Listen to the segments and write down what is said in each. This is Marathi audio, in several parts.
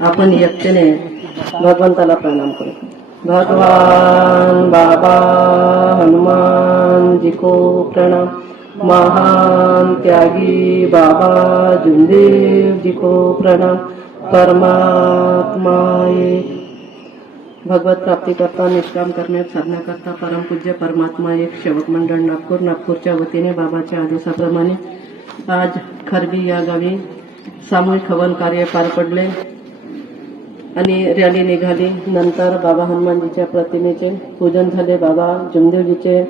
आपण एकतेने भगवंताला प्रणाम करू. भगवान बाबा हनुमान जी को प्रणाम. महान त्यागी बाबा जुंदेव जी को प्रणाम. परमात्मा एक भगवत प्राप्ती करता निष्काम करण्यात साधना करता परमपूज्य परमात्मा एक सेवक मंडळ नागपूर नागपूरच्या वतीने बाबाच्या आदेशाप्रमाणे आज खरबी या गावी सामूहिक हवन कार्य पार पडले. आणि रॅली निघाली. नंतर बाबा हनुमानजीच्या प्रतिमेचे पूजन झाले. बाबा जुमदेवजीचे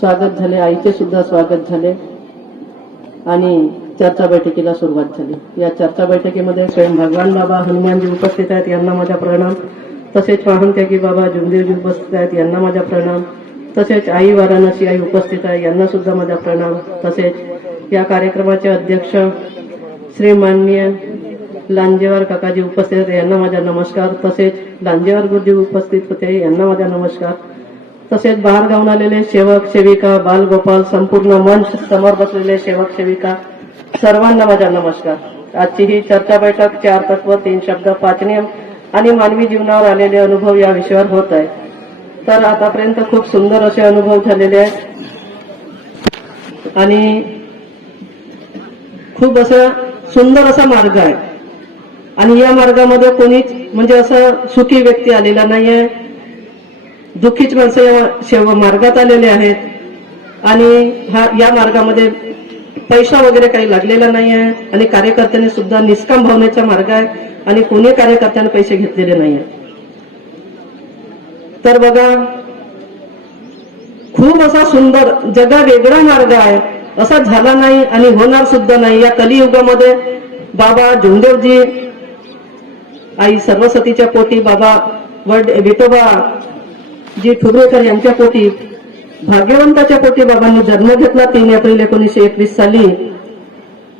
स्वागत झाले. आईचे सुद्धा स्वागत झाले. आणि चर्चा बैठकीला सुरुवात झाली. या चर्चा बैठकीमध्ये स्वयं भगवान बाबा हनुमानजी उपस्थित आहेत यांना माझा प्रणाम. तसेच वाहनत्यागी बाबा जुमदेवजी उपस्थित आहेत यांना माझा प्रणाम. तसेच आई वाराणसी आई उपस्थित आहे यांना सुद्धा माझा प्रणाम. तसेच या कार्यक्रमाचे अध्यक्ष श्री माननीय लांजेवार काकाजी उपस्थित होते यांना माझा नमस्कार. तसेच लांजेवार गुरुजी उपस्थित होते यांना माझा नमस्कार. तसेच बाहेर गावून आलेले सेवक सेविका बालगोपाल संपूर्ण मंच समोर बसलेले सेवक सेविका सर्वांना माझा नमस्कार. आजची ही चर्चा बैठक चार तत्व तीन शब्द पाच नियम आणि मानवी जीवनावर आलेले अनुभव या विषयावर होत आहे. तर आतापर्यंत खूप सुंदर असे अनुभव झालेले आहेत. आणि खूप असा सुंदर असा मार्ग आहे. आणि या मार्गामध्ये कोणीच म्हणजे असं सुखी व्यक्ती आलेला नाहीये. दुःखीच माणसं या शेव मार्गात आलेले आहेत. आणि हा या मार्गामध्ये पैसा वगैरे काही लागलेला नाही आहे आणि कार्यकर्त्यांनी सुद्धा निष्काम भावनेचा मार्ग आहे आणि कोणी कार्यकर्त्यांनी पैसे घेतलेले नाही तर बघा खूप असा सुंदर जगा वेगळा मार्ग आहे. असा झाला नाही आणि होणार सुद्धा नाही. या कलियुगामध्ये बाबा जोंदेवजी आई सर्वसतीच्या पोटी बाबा वड विठोबा जी ठुबरेकर यांच्या पोटी भाग्यवंताच्या पोटी बाबांनी जन्म घेतला तीन एप्रिल एकोणीशे एकवीस साली.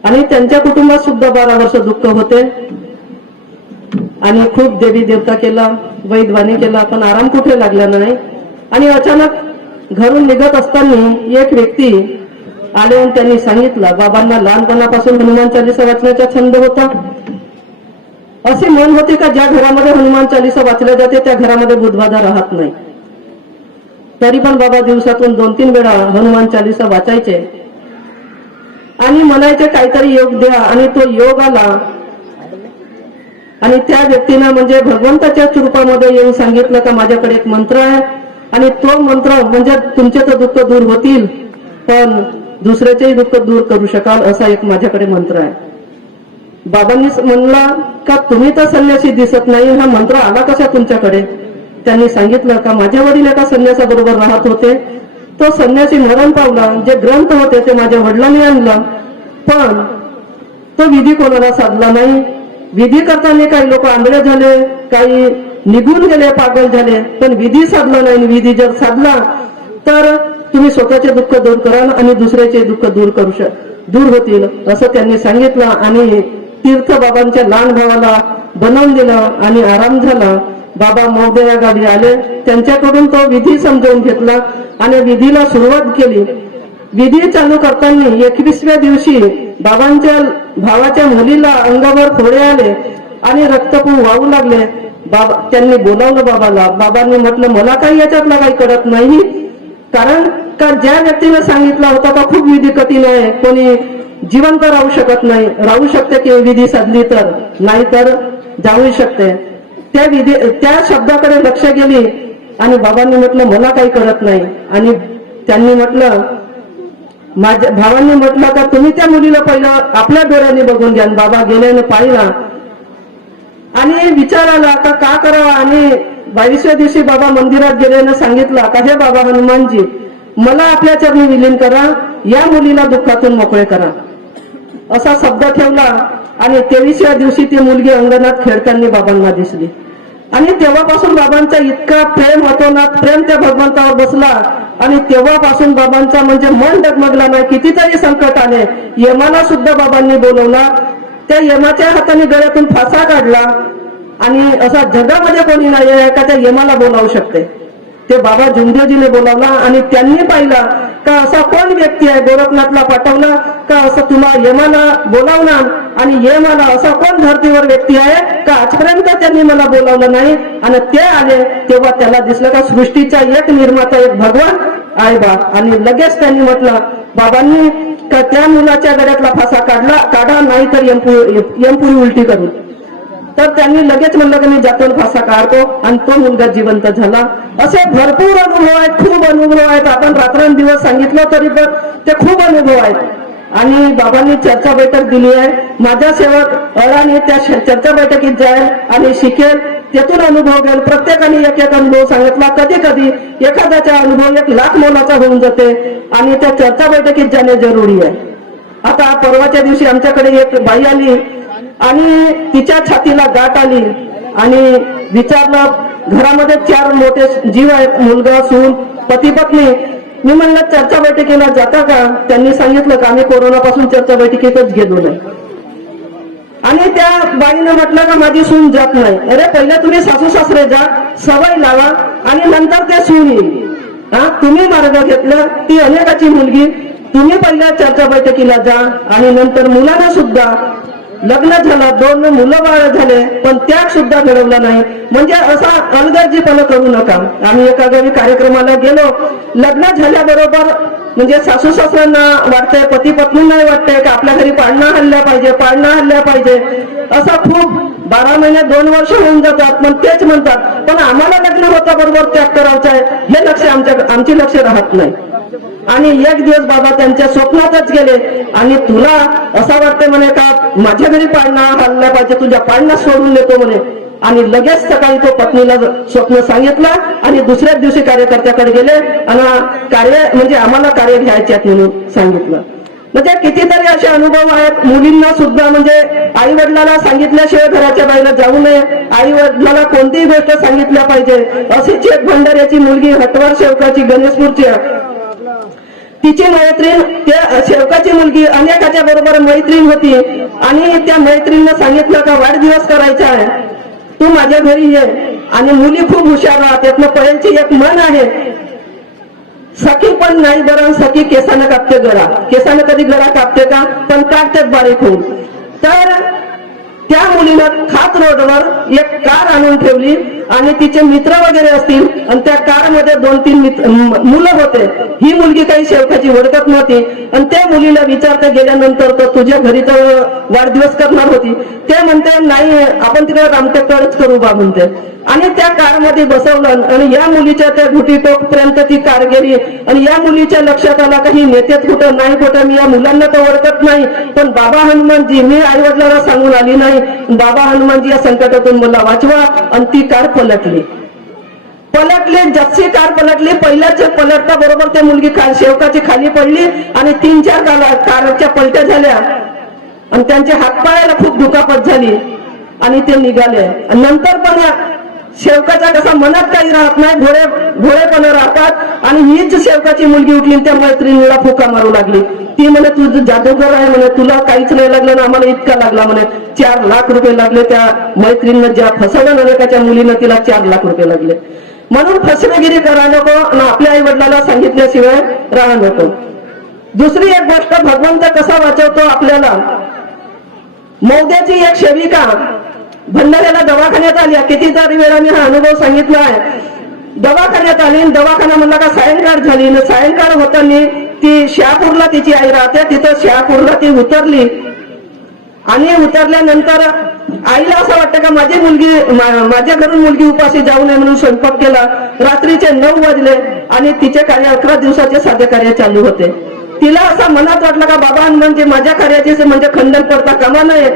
आणि त्यांच्या कुटुंबात सुद्धा बारा वर्ष दुःख होते. आणि खूप देवी देवता केला वैद्वानी केला पण आराम कुठे लागला नाही. आणि अचानक घरून निघत असताना एक व्यक्ती आले आणि त्यांनी सांगितलं बाबांना लहानपणापासून हनुमान चालीसा वाचण्याचा छंद होता. असे मन होते का ज्या घरामध्ये हनुमान चालिसा वाचल्या जाते त्या घरामध्ये बुधवादा राहत नाही. तरी पण बाबा दिवसातून दोन तीन वेळा हनुमान चालिसा वाचायचे. आणि म्हणायचे काहीतरी योग द्या. आणि तो योग आला. आणि त्या व्यक्तीनं म्हणजे भगवंताच्या रूपामध्ये येऊन सांगितलं का माझ्याकडे एक मंत्र आहे. आणि तो मंत्र म्हणजे तुमचे तर दुःख दूर होतील पण दुसऱ्याचेही दुःख दूर करू शकाल असा एक माझ्याकडे मंत्र आहे. बाबांनी म्हणला का तुम्ही तर संन्यासी दिसत नाही? हा मंत्र आला कसा तुमच्याकडे? त्यांनी सांगितलं का माझे वडील एका संन्यासाबरोबर राहत होते? तो संन्यासी मरण पावला जे ग्रंथ होते ते माझ्या वडिलांनी आणलं. पण तो विधी कोणाला साधला नाही. विधी करताना काही लोक आंधळे झाले काही निघून गेले पागल झाले. पण विधी साधला नाही विधी जर साधला तर तुम्ही स्वतःचे दुःख दूर कराल आणि दुसऱ्याचे दुःख दूर करू शक दूर होतील. असं त्यांनी सांगितलं आणि तीर्थ बाबांच्या लहान भावाला बनवून दिलं आणि आराम झाला. बाबा महोदया गावी आले. त्यांच्याकडून तो विधी समजावून घेतला आणि विधीला सुरुवात केली. विधी चालू करताना एकवीसव्या दिवशी बाबांच्या भावाच्या मुलीला अंगावर फोडे आले आणि रक्तपूर वाहू लागले. बाबा त्यांनी बोलावलं बाबाला. बाबांनी म्हटलं मला काही याच्यातला काही कळत नाही. कारण का ज्या व्यक्तीने सांगितलं होतं का खूप विधी कठीण आहे. कोणी जिवंत राहू शकत नाही. राहू शकते की विधी साधली तर नाही तर जाऊ शकते. त्या विधी त्या शब्दाकडे लक्ष गेली आणि बाबांनी म्हटलं मला काही कळत नाही. आणि त्यांनी म्हटलं माझ्या भावांनी म्हटलं का तुम्ही त्या मुलीला पहिलं आपल्या डोळ्याने बघून घ्या बाबा गेल्याने पाहिला. आणि विचार आला का का करावा? आणि बावीसव्या दिवशी बाबा मंदिरात गेल्यानं सांगितलं का हे बाबा हनुमानजी मला आपल्या चरणी विलीन करा या मुलीला दुःखातून मोकळे करा. असा शब्द ठेवला आणि तेवीसव्या दिवशी ती मुलगी अंगणात खेळताना बाबांना दिसली. आणि तेव्हापासून बाबांचा इतका प्रेम होतो ना प्रेम त्या भगवंतावर बसला. आणि तेव्हापासून बाबांचा म्हणजे मन डगमगला नाही कितीतरी संकट आले. यमाला सुद्धा बाबांनी बोलवला. त्या यमाच्या हाताने गळ्यातून फासा काढला. आणि असा जगामध्ये कोणी नाही आहे का त्या यमाला बोलावू शकते. ते बाबा जुंदेवजीने बोलावला आणि त्यांनी पाहिला का असा कोण व्यक्ती आहे गोरखनाथला पाठवला? का असं तुला यमाला बोलावणार? आणि यमाला असा कोण धर्तीवर व्यक्ती आहे? का आजपर्यंत त्यांनी मला बोलावलं नाही? आणि ते आले तेव्हा त्याला दिसलं का सृष्टीचा एक निर्माता एक भगवान आहे बा. आणि लगेच त्यांनी म्हटलं बाबांनी का त्या मुलाच्या गड्यातला फासा काढला काढा नाही तर यमपुरी उलटी करून तर त्यांनी लगेच म्हणलं की मी जातून फासा काढतो आणि तो मुलगा जिवंत झाला. असे भरपूर अनुभव आहेत खूप अनुभव आहेत. आपण रात्रंदिवस सांगितलं तरी पण ते खूप अनुभव आहेत. आणि बाबांनी चर्चा बैठक दिली आहे. माझ्या सेवक अळाने त्या चर्चा बैठकीत जाईल आणि शिकेल. त्यातून अनुभव घेईल. प्रत्येकाने एक एक अनुभव सांगितला. कधी कधी एखाद्याचा अनुभव एक लाख मोलाचा होऊन जाते आणि त्या चर्चा बैठकीत जाणे जरुरी आहे. आता परवाच्या दिवशी आमच्याकडे एक बाई आली. आणि तिच्या छातीला गाठ आली आणि विचारलं घरामध्ये चार मोठे जीव आहेत मुलगा सून पती पत्नी. मी म्हणलं चर्चा बैठकीला जाता का? त्यांनी सांगितलं का आम्ही कोरोनापासून चर्चा बैठकीतच गेलो नाही. आणि त्या बाईनं म्हटलं का माझी सून जात नाही. अरे पहिले तुम्ही सासू सासरे जा सवय लावा आणि नंतर ते सून येईल. हा तुम्ही मार्ग घेतलं ती अनेकाची मुलगी. तुम्ही पहिल्या चर्चा बैठकीला जा आणि नंतर मुलांना सुद्धा लग्न झालं दोन मुलं बाळ झाले पण त्याग सुद्धा घडवला नाही. म्हणजे असा अलगर्जीपणा करू नका. आम्ही एका गावी कार्यक्रमाला गेलो. लग्न झाल्याबरोबर म्हणजे सासू सासऱ्यांना वाटतंय पती पत्नींना वाटतंय की आपल्या घरी पाळणा हल्ल्या पाहिजे पाळणा हल्ल्या पाहिजे. असं खूप बारा महिने दोन वर्ष होऊन जातात पण तेच म्हणतात पण आम्हाला लग्न होता बरोबर त्याग करायचा आहे हे लक्ष आमच्या आमची लक्ष राहत नाही. आणि एक दिवस बाबा त्यांच्या स्वप्नातच गेले. आणि तुला असा वाटते म्हणे का माझ्या घरी पाळणा हल्ला पाहिजे तुझ्या पाळणा सोडून देतो म्हणे. आणि लगेच सकाळी तो पत्नीला स्वप्न सांगितलं आणि दुसऱ्याच दिवशी कार्यकर्त्याकडे गेले आणि कार्य म्हणजे आम्हाला कार्य घ्यायचे म्हणून सांगितलं. म्हणजे कितीतरी असे अनुभव आहेत. मुलींना सुद्धा म्हणजे आई वडिलाला सांगितल्याशिवाय घराच्या बाहेर जाऊ नये. आई वडिलाला कोणतीही गोष्ट सांगितल्या पाहिजे. अशीच एक भंडाऱ्याची मुलगी हटवार शेवकाची गणेशपूरची तिची मैत्रीण त्या शेवकाची मुलगी अनेकाच्या बरोबर मैत्रीण होती. आणि त्या मैत्रीणनं सांगितलं का वाढदिवस करायचा आहे. तू माझ्या घरी ये. आणि मुली खूप हुशार राहत त्यातनं पहिलची एक मन आहे. सखी पण नाही बरं सखी केसानं कापते गळा. केसानं कधी गळा कापते का? पण काढतात बारीक होऊन तर त्या मुलीनं खात रोडवर एक कार आणून ठेवली आणि तिचे मित्र वगैरे असतील आणि त्या कारमध्ये दोन तीन मित्र- मुलं होते. ही मुलगी काही शेवकाची ओळखत नव्हती. आणि त्या मुलीला विचारता गेल्यानंतर तर तुझ्या घरी तर वाढदिवस करणार होती. ते म्हणते नाही आपण तिकडे रामटेकडच करू बा म्हणते. आणि त्या कारमध्ये बसवलं आणि या मुलीच्या त्या घुटी पर्यंत ती कार गेली. आणि या मुलीच्या लक्षात आला काही नेत्यात कुठं नाही कुठं मी या मुलांना तर ओळखत नाही. पण बाबा हनुमानजी मी आईवडिलांना सांगून आली नाही. बाबा हनुमानजी या संकटातून मला वाचवा. आणि ती कार पलटली. पलटले जसे कार पलटले पहिल्याच पलटता बरोबर त्या मुलगी शेवकाची खाली पडली आणि तीन चार कारच्या पलट्या झाल्या. आणि त्यांच्या हातपायाला खूप दुखापत झाली. आणि ते निघाले. आणि नंतर पण शेवकाच्या कसा मनात काही राहत नाही घोडे घोडेपणा राहतात. आणि हीच शेवकाची मुलगी उठली त्या मैत्रिणीला फुका मारू लागली. ती म्हणे तू जादूगर आहे म्हणे तुला काहीच नाही लागलं ना आम्हाला इतका लागला म्हणे. चार लाख रुपये लागले त्या मैत्रिणीनं ज्या फसवलं नरेकाच्या मुलीनं तिला चार लाख रुपये लागले. म्हणून फसवेगिरी करा नको आणि आपल्या आई वडिलाला सांगितल्याशिवाय राहा नको. दुसरी एक गोष्ट भगवंत कसा वाचवतो आपल्याला? मौद्याची एक सेविका भंडाऱ्याला दवाखान्यात आली. कितीतरी वेळा मी हा अनुभव सांगितला आहे. दवाखान्यात आली दवाखाना म्हणला का सायंकाळ झाली. आणि सायंकाळ होताना ती शहापूरला तिची आई राहते. तिथं शहापूरला ती उतरली. आणि उतरल्यानंतर आईला असं वाटतं का माझी मुलगी माझ्या घरून मुलगी उपाशी जाऊ नये म्हणून स्वयंपाक केला. रात्रीचे नऊ वाजले आणि तिचे कार्य अकरा दिवसाचे साधे कार्य चालू होते. तिला असं मनात वाटलं का बाबा म्हणजे माझ्या कार्याचे म्हणजे खंडन पडता कामा नये.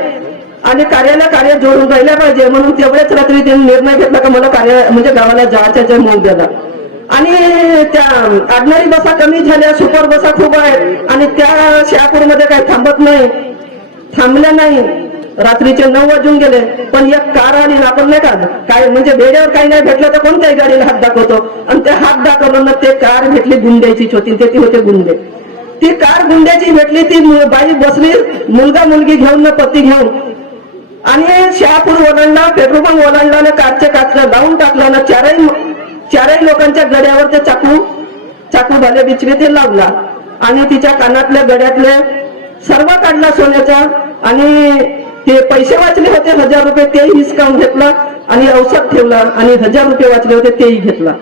आणि कार्याला कार्य जोडून राहिल्या पाहिजे. म्हणून तेवढ्याच रात्री त्यांनी निर्णय घेतला का मला कार्य म्हणजे गावाला जायच्या मग द्याला आणि त्या आडणारी बसा कमी झाल्या सुपर बसा खूप आहेत. आणि त्या शहापूरमध्ये काही थांबत नाही. थांबल्या नाही. रात्रीचे नऊ वाजून गेले. पण एक कार आली ना आपण नाही का? काय म्हणजे वेळेवर काही नाही भेटलं तर कोणत्याही गाडीला हात दाखवतो. आणि त्या हात दाखवलं ना ते कार भेटली गुंड्याची होती ते ती होते गुंडे. ती कार गुंड्याची भेटली ती बाई बसली. मुलगा मुलगी घेऊन ना पती घेऊन. आणि शहापूर ओलांडला पेट्रोल ओलांडला ना कारच्या काचला लावून टाकला ना चारही चारही लोकांच्या गड्यावर ते चाकू चाकू भाले बिचवे ते लावला. आणि तिच्या कानातल्या गड्यातले सर्व काढला सोन्याचा आणि ते पैसे वाचले होते हजार रुपये तेही हिसकावून घेतला आणि औषध ठेवला आणि हजार रुपये वाचले होते तेही घेतला.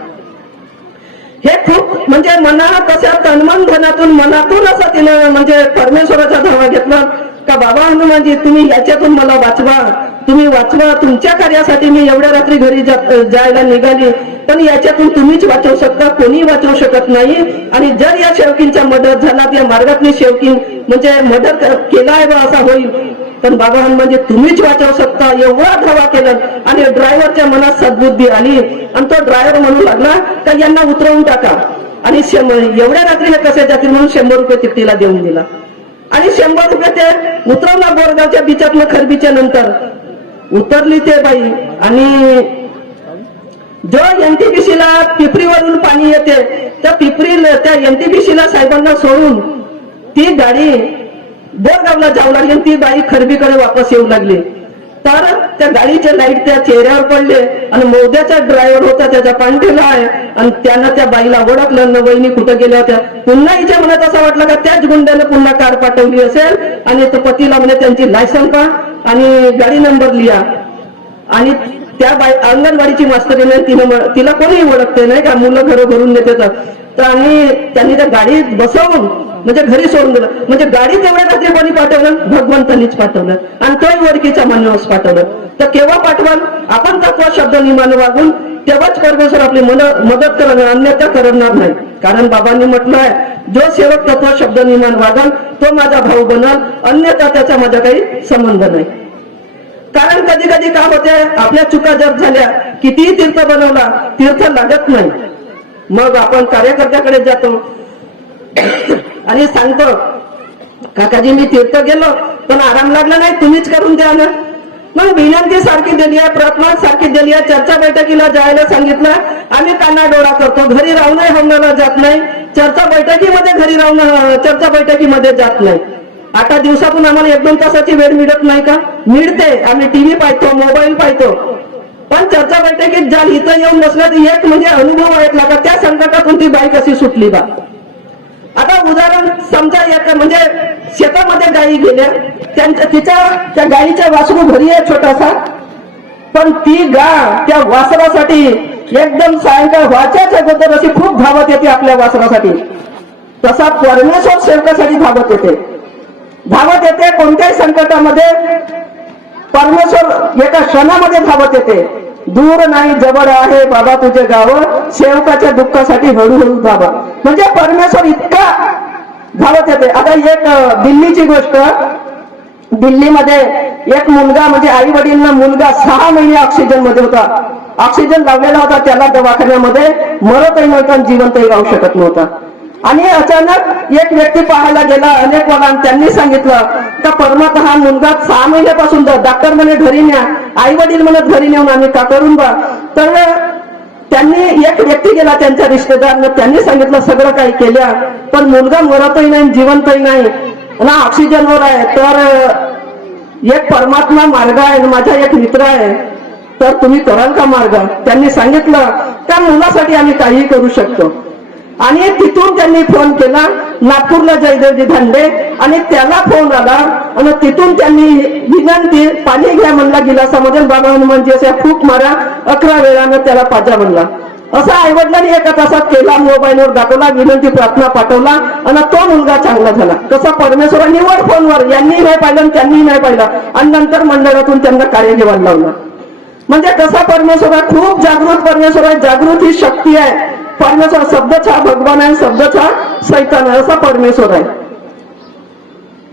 हे खूप म्हणजे मना कशा तन्मन धनातून मनातून असं तिने म्हणजे परमेश्वराचा धावा घेतला. का बाबा हनुमानजी तुम्ही याच्यातून मला वाचवा. तुम्ही वाचवा. तुमच्या कार्यासाठी मी एवढ्या रात्री घरी जायला निघाली. पण याच्यातून तुम्हीच वाचवू शकता कोणी वाचवू शकत नाही. आणि जर या शेवकींचा मदत झाला या मार्गातली शेवकीन म्हणजे मदत केलाय बा असा होईल. पण बाबा हनुमानजी तुम्हीच वाचवू शकता. एवढा धावा केला. आणि ड्रायव्हरच्या मनात सद्बुद्धी आली. आणि तो ड्रायव्हर म्हणू लागला तर यांना उतरवून टाका. आणि शंभर एवढ्या रात्री हे कसे जातील म्हणून शंभर रुपये तिकटीला देऊन दिला. आणि शंभर रुपये ते उतरवला बोरगावच्या बिचातनं खरबीच्या नंतर. उतरली ते बाई आणि जो एनटीपीसीला पिपरीवरून पाणी येते त्या पिपरी त्या एनटीपीसीला साहेबांना सोडून ती गाडी बोरगावला जाऊ लागली आणि ती बाई खरबीकडे वापस येऊ लागली. तर त्या गाडीचे लाइट त्या चेहऱ्यावर पडले आणि मोद्याचा ड्रायव्हर होता त्याचा पांठेला आहे. आणि त्यानं त्या बाईला ओळखलं न वहिनी कुठं गेल्या होत्या? पुन्हा हिच्या मनात असं वाटलं का त्याच गुंड्यानं पुन्हा कार पाठवली असेल? आणि तो पतीला म्हणे त्यांची लायसन पा आणि गाडी नंबर लिहा. आणि त्या बाई अंगणवाडीची मास्तरीने तिनं तिला कोणीही ओळखते नाही का? मुलं घरं भरून नेते तर. आम्ही आणि त्यांनी त्या गाडीत बसवून म्हणजे घरी सोडून दिलं. म्हणजे गाडी तेवढ्या रात्री कोणी पाठवलं? भगवंतांनीच पाठवलं. आणि तोही ओळखीचा माणूस पाठवलं. तर केव्हा पाठवाल? आपण तत्व शब्द निमान वागून तेव्हाच परमेश्वर आपली मन- मदत करणार अन्यथा करणार नाही. कारण बाबांनी म्हटलं आहे जो सेवक तत्व शब्द निमान वागल तो माझा भाऊ बनल अन्यथा त्याचा माझा काही संबंध नाही. कारण कधी कधी काय होते? आपल्या चुका जर झाल्या कितीही तीर्थ बनवला तीर्थ लागत नाही. मग आपण कार्यकर्त्याकडे जातो. आणि सांगतो काकाजी मी तीर्थ गेलो पण आराम लागला नाही तुम्हीच करून द्या ना. मग विनंती सारखी दिली आहे प्रार्थना सारखी दिली आहे चर्चा बैठकीला जायला सांगितलं आम्ही कानाडोळा करतो. घरी राहूनही हवनाला जात नाही. चर्चा बैठकीमध्ये घरी राहून चर्चा बैठकीमध्ये जात नाही. आता दिवसातून आम्हाला एक दोन तासाची वेळ मिळत नाही का? मिळते. आम्ही टीव्ही पाहतो मोबाईल पाहतो. पण चर्चा बैठकीत जाल इथं येऊन बसलं एक म्हणजे अनुभव ऐकला का? त्या संकटातून ती बाईक अशी सुटली बा? आता उदाहरण समजा एक म्हणजे शेतामध्ये गायी गेल्या. त्यांच्या तिच्या त्या गायीच्या वासरू घरी आहे छोटासा. पण ती गा त्या वासरासाठी एकदम सायंकाळ व्हायच्याच अगोदर अशी खूप धावत येते आपल्या वासरासाठी. तसा परमेश्वर सेवकासाठी धावत येते. धावत येते कोणत्याही संकटामध्ये परमेश्वर एका क्षणामध्ये धावत येते. दूर नाही जवळ आहे बाबा तुझे गाव सेवकाच्या दुःखासाठी हळूहळू धावा. म्हणजे परमेश्वर इतका धावत येते. आता एक दिल्लीची गोष्ट. दिल्लीमध्ये एक मुलगा म्हणजे आई वडील मुलगा सहा महिने ऑक्सिजनमध्ये होता. ऑक्सिजन लावलेला होता त्याला दवाखान्यामध्ये मरतही नव्हता जिवंतही राहू शकत नव्हता. आणि अचानक एक व्यक्ती पाहायला गेला अनेक वेळा त्यांनी सांगितलं का परमात हा मुलगा सहा महिन्यापासून डॉक्टर म्हणे घरी न्या आई वडील म्हणत घरी नेऊन आम्ही का करून बा? तर त्यांनी एक व्यक्ती गेला त्यांच्या रिश्तेदारनं त्यांनी सांगितलं सगळं काही केल्या पण मुलगा मरतही नाही जिवंतही नाही ना ऑक्सिजनवर आहे तर एक परमात्मा मार्ग आहे माझा एक मित्र आहे तर तुम्ही कराल का मार्ग? त्यांनी सांगितलं त्या मुलासाठी आम्ही काहीही करू शकतो. आणि तिथून त्यांनी फोन केला नागपूरला जयदेवजी धांडे आणि त्याला फोन आला. आणि तिथून त्यांनी विनंती पाणी घ्या म्हणला गिलासामध्ये बाबा हनुमानजी अशा फूक मारा अकरा वेळानं त्याला पाजा म्हणला. असा आईवडिलांनी एका तासात केला मोबाईलवर दाखवला विनंती प्रार्थना पाठवला आणि तो मुलगा चांगला झाला. तसा परमेश्वरांनी निवड फोनवर यांनी नाही पाहिलं आणि त्यांनी नाही पाहिलं. आणि नंतर मंडळातून त्यांना कार्य घेवायला लावलं. म्हणजे कसा परमेश्वर खूप जागृत परमेश्वर आहे जागृत ही शक्ती आहे. परमेश्वर शब्दच हा भगवान आहे शब्दच हा सैतान आहे असा परमेश्वर आहे.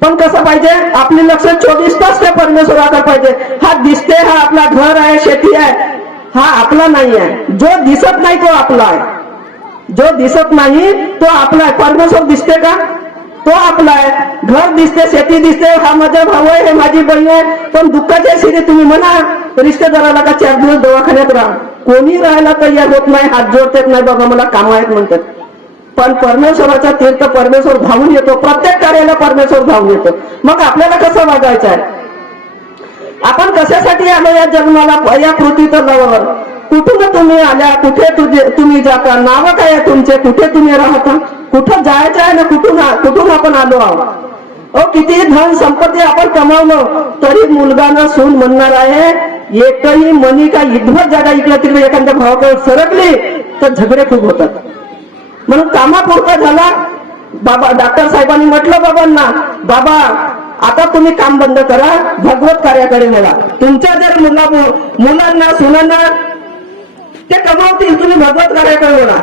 पण कसं पाहिजे? आपले लक्ष चोवीस तास त्या परमेश्वराकडे पाहिजे. हा दिसते हा आपला घर आहे शेती आहे. हा आपला नाही आहे. जो दिसत नाही तो आपला आहे. जो दिसत नाही तो आपला आहे. परमेश्वर दिसते का? तो आपला आहे. घर दिसते शेती दिसते हा माझा भाऊ आहे हे माझी बहीण आहे. पण दुःखाच्या शिरी तुम्ही म्हणा रिश्तेदाराला का चार दिवस दवाखान्यात राहा. कोणी राहायला तयार होत नाही हात जोडतात नाही बाबा मला काम आहेत म्हणतात. पण परमेश्वराचा तीर्थ परमेश्वर धावून येतो प्रत्येक कार्याला परमेश्वर धावून येतो. मग आपल्याला कसं वागायचं आहे? आपण कशासाठी आलो या जन्माला? या पृथ्वी तलावर कुठून तुम्ही आल्या? कुठे तुझे तुम्ही जाता? नाव काय आहे तुमचे? कुठे तुम्ही राहता? कुठं जायचं आहे ना? कुठून कुठून आपण आलो आहोत? अहो किती धन संपत्ती आपण कमावलो तरी मुलगा ना सून म्हणणार आहे एकही मनी का इथभर जागा इकडे तिकडे एखाद्या भावाकडे सरकली तर झगडे खूप होतात. म्हणून कामापुरता झाला. बाबा डॉक्टर साहेबांनी म्हटलं बाबांना बाबा आता तुम्ही काम बंद करा भगवत कार्याकडे वळा तुमच्या जर मुला मुलांना सुनांना ते कमावतील तुम्ही भगवत कार्याकडे वळा.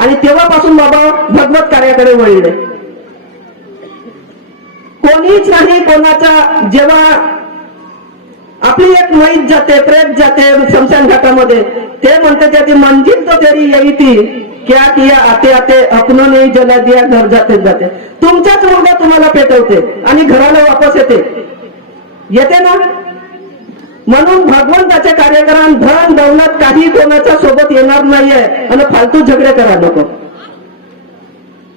आणि तेव्हापासून बाबा भगवत कार्याकडे वळले. कोणीच नाही कोणाचा जेव्हा आपली एक मैत जाते प्रेत जाते शमशान घाटामध्ये. ते म्हणते त्याची मंजिल तो तरी येई ती. क्या किया आते आते अपनो नाही जला दिया घर जाते जाते. तुमचाच मुलगा तुम्हाला पेटवते आणि घराला वापस येते. येते ना? म्हणून भगवंताचे कार्यक्रम धन दौलत काही कोणाच्या सोबत येणार नाहीये आणि फालतू झगडे करा नको.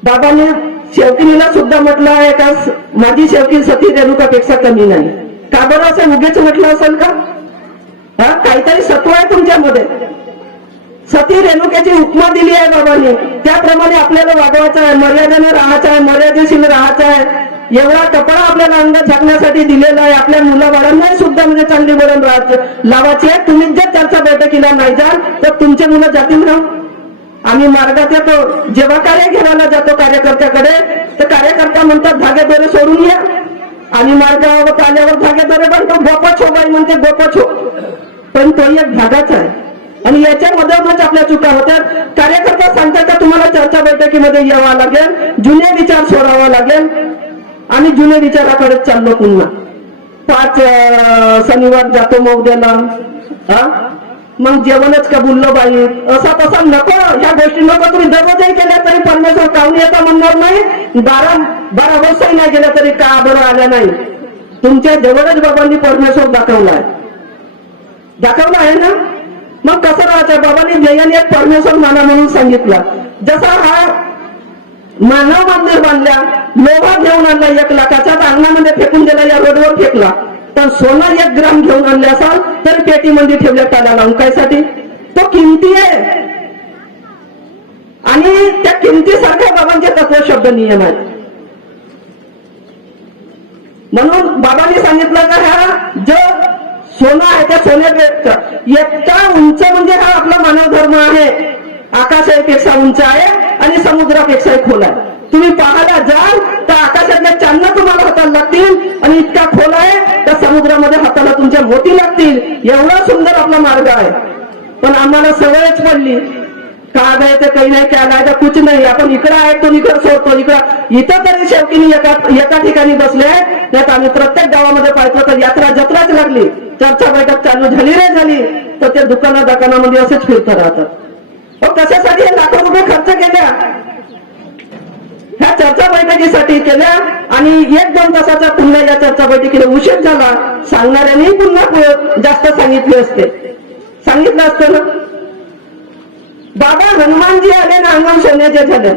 बाबाने शेवकिनीला सुद्धा म्हटलं आहे का माझी शेवकी सती रेणुकापेक्षा कमी नाही. का बरं असं उगेच म्हटलं असेल का? हा? काहीतरी सत्व आहे तुमच्यामध्ये. सती रेणुकेची उपमा दिली आहे बाबांनी. त्याप्रमाणे आपल्याला वागवायचं आहे मर्यादेने राहायचं आहे मर्यादेशीर राहायचं आहे. एवढा कपडा आपल्याला अंग झाकण्यासाठी दिलेला आहे. आपल्या मुलाबाळांना सुद्धा म्हणजे चांगली वळण राहायचं. लावायची आहे तुम्ही जर त्यांच्या बैठकीला नाही जाल तर तुमचे मुलं जातील ना? आम्ही मार्गात येतो. जेव्हा कार्य घेवायला जातो कार्यकर्त्याकडे तर कार्यकर्ता म्हणतात धागेदोरे सोडून या. आणि मार्गावर आल्यावर धागेदोरे पण गोपच हो बाई म्हणते गोपच हो पण तो एक धागाच आहे. आणि याच्यामधूनच आपल्या चुका होत्या. कार्यकर्ता सांगतात का तुम्हाला चर्चा बैठकीमध्ये यावा लागेल? जुने विचार सोडावा लागेल. आणि जुने विचाराकडे चाललो पुन्हा. पाच शनिवार जातो मग उद्याला हा? मग जेवणच का बोललो बाई. असा तसा नको या गोष्टी नको. तुम्ही दररोजही केल्या तरी परमेश्वर काऊन येता म्हणणार नाही. बारा बारा वर्षही नाही गेल्या तरी का बरं आल्या नाही? तुमच्या जवळच बाबांनी परमेश्वर दाखवलाय दाखवला आहे ना? मग कसं राहायचं बाबांनी जयाने एक परमेश्वर माना म्हणून सांगितलं. जसा हा मानव मंदिर बांधल्या लोहा घेऊन आणला एक लाखाच्या अंगणामध्ये फेकून दिला या रोडवर फेकला. पण सोनं एक ग्राम घेऊन आणले असाल तर पेटीमध्ये ठेवल्या त्याला लावून कायसाठी तो किमती आहे. आणि त्या किमतीसारख्या बाबांचे तत्व शब्द नियम आहेत. म्हणून बाबांनी सांगितलं का हा जो सोनं आहे त्या सोन्यापेक्षा इतका उंच म्हणजे हा आपला मानव धर्म आहे. आकाशापेक्षा उंच आहे आणि समुद्रापेक्षा खोल आहे. तुम्ही पाहायला जाल तर आकाशातल्या चांदणं तुम्हाला हाताला लागतील. आणि इतका खोल आहे तर समुद्रामध्ये हाताला तुमच्या मोती लागतील. एवढा सुंदर आपला मार्ग आहे. पण आम्हाला सवयच पडली. का गायचं काही नाही काय नाही तर कुछ नाही. आपण इकडं आहे तो इकडं सोडतो. इकडं इथं तरी शेवटी एका एका ठिकाणी बसले. त्यात आम्ही प्रत्येक गावामध्ये पाहिलं तर यात्रा जत्राच लागली. चर्चा बैठक चालू झाली रे झाली. तर ते दुकाना दुकानामध्ये असेच फिरत राहतात. मग कशासाठी लाखो रुपये खर्च केल्या? ह्या चर्चा बैठकीसाठी केल्या आणि एक दोन तासाचा पुन्हा या चर्चा बैठकीला उशीर झाला. सांगणाऱ्यांनी पुन्हा जास्त सांगितले असते. सांगितलं असतं ना? बाबा हनुमानजी आले ना अंगण सोन्याचे झाले.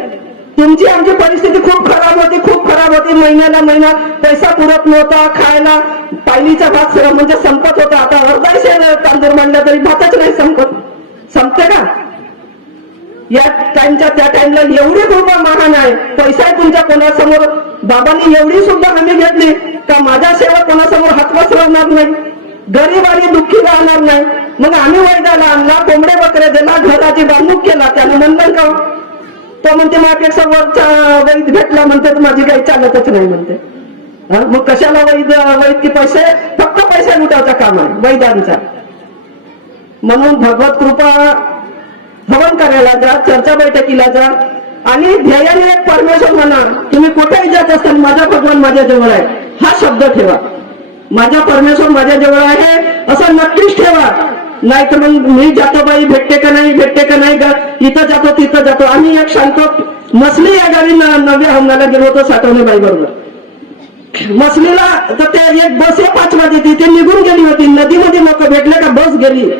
तुमची आमची परिस्थिती खूप खराब होती खूप खराब होती. महिन्याला महिना पैसा पुरत नव्हता खायला. पायलीचा भात म्हणजे संपत होता. आता अर्धा तांदूळ मांडला तरी भातच नाही संपत. संपते का या टाइमच्या त्या टाइमला एवढी कृपा महान आहे. पैसा आहे तुमच्या कोणासमोर बाबांनी एवढी सुद्धा हमी घेतली का माझा सेवा कोणासमोर हातवास पसरवणार नाही? गरीब आणि दुःखी राहणार नाही. मग आम्ही वैद्याला आणला कोंबडे बकरे दिला घराची बांधूक केला त्यानं म्हणलं का? तो म्हणते माझ्यापेक्षा वरचा वैद भेटला म्हणते माझी काही चालतच नाही म्हणते. मग कशाला वैद वैद की पैसे? फक्त पैसे लुटायचा काम आहे वैद्यांचा. म्हणून भगवत कृपा भवन करायला जा चर्चा बैठकीला जा. आणि ध्येयाने एक परमेश्वर म्हणा तुम्ही कुठेही जात असाल माझा भगवान माझ्या जवळ आहे. हा शब्द ठेवा. माझा परमेश्वर माझ्या जवळ आहे असं नक्कीच ठेवा. नाहीतर मग मी जातो बाई भेटते का नाही भेटते का नाही ग- इथं जातो तिथं जातो. आम्ही एक सांगतो मसली या गावी नव्या हंगाला गेलो होतो साठवणे बाई बरोबर मसलीला तर त्या एक बस आहे पाच वाजे तिथे निघून गेली होती. नदीमध्ये लोक भेटले का? बस गेली.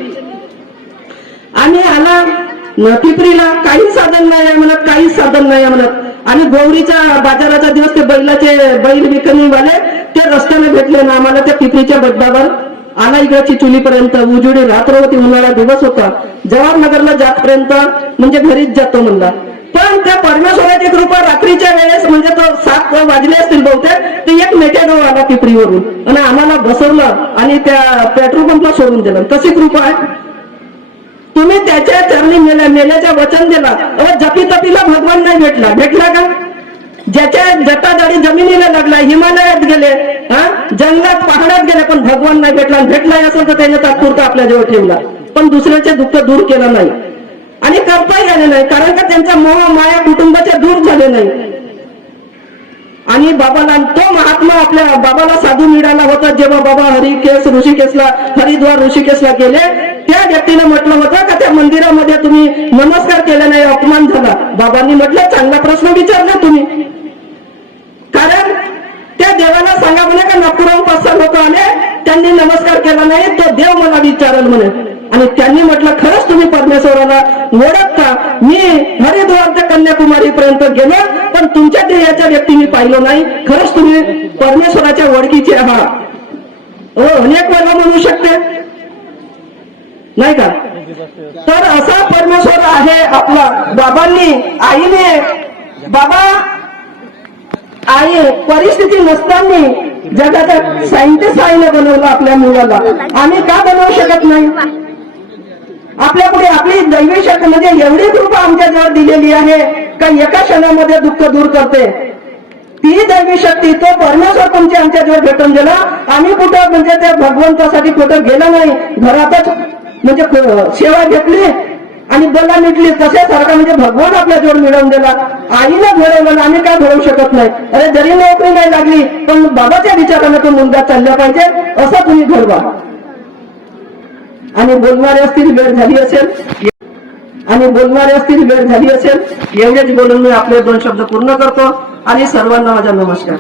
आणि आला पिपरीला काही साधन नाही आहे म्हणत काहीच साधन नाही आहे म्हणत. आणि गौरीच्या बाजाराचा दिवस ते बैलाचे बैल विकणीवाले ते रस्त्याने भेटले ना आम्हाला त्या पिपरीच्या बड्डावर आला इकडची चुलीपर्यंत उजुडी रात्रवती उन्हाळा दिवस होता. जवाहरनगरला जातपर्यंत म्हणजे घरीच जातो म्हणला. पण त्या परमेश्वराची कृपा रात्रीच्या वेळेस म्हणजे तो सात वाजले असतील बहुतेक ते एक मेट्याडो आला पिपरीवरून. आणि आम्हाला बसवलं आणि त्या पेट्रोल पंपला सोडून दिलं. तशी कृपा आहे. तुम्ही त्याच्या चरणी मेल्या वचन दिला. अहो जपी तपीला भगवान नाही भेटला. भेटला का? ज्याच्या जटाजाडी जमिनीला लागला हिमालयात गेले हा? जंगलात पहाडात गेले पण भगवान नाही भेटला भेटला भेटलाय असेल तर त्याने तात्पुरता आपल्या जवळ ठेवला. पण दुसऱ्याचे दुःख दूर केलं नाही. आणि करताही आले नाही कारण का त्यांचा मोह माया कुटुंबाच्या दूर झाले नाही. आणि बाबाला तो महात्मा आपल्या बाबाला साधू मिळाला होता. जेव्हा बाबा हरिकेश ऋषिकेशला हरिद्वार ऋषिकेशला गेले त्या व्यक्तीने म्हटलं होतं का त्या मंदिरामध्ये तुम्ही नमस्कार केला नाही अपमान झाला. बाबांनी म्हटलं चांगला प्रश्न विचारला तुम्ही. कारण त्या देवाला सांगा म्हणे का नागपुराहून पाच सहा लोक आले त्यांनी नमस्कार केला नाही तो देव मला विचारल म्हणे. आणि त्यांनी म्हटलं खरंच तुम्ही परमेश्वराला ओळखता. मी हरिद्वार ते कन्याकुमारी पर्यंत गेलो पण तुमच्या ध्येयाच्या व्यक्ती मी पाहिलो नाही. खरंच तुम्ही परमेश्वराच्या ओळखीचे आहात. हो अनेक वेळा म्हणू शकते. नाही का? तर असा परमेश्वर आहे आपला. बाबांनी आईने बाबा आई परिस्थिती नसताना जगाच्या सायंटिस्ट आईने बनवलं आपल्या मुलाला. आम्ही का बनवू शकत नाही? आपल्या पुढे आपली दैवी शक्ती म्हणजे एवढी कृपा आमच्या जवळ दिलेली आहे का एका क्षणामध्ये दुःख दूर करते. ती दैवी शक्ती तो परमेश्वर तुमची आमच्या जवळ भेटून गेला. आम्ही कुठं म्हणजे त्या भगवंतासाठी कुठं गेलं नाही. घरातच म्हणजे सेवा घेतली आणि बोला मिटली. तशासारखा म्हणजे भगवान आपल्या जवळ मिळवून दिला. आईने घडवलं आम्ही काय घडवू शकत नाही. अरे जरी नोकरी नाही लागली पण बाबाच्या विचारानं तो मुलगा चालला पाहिजे असं तुम्ही घडवा. आणि बोलणारे असतील वेळ झाली असेल आणि बोलणारे असतील वेळ झाली असेल एवढेच बोलून मी आपले दोन शब्द पूर्ण करतो. आणि सर्वांना माझा नमस्कार.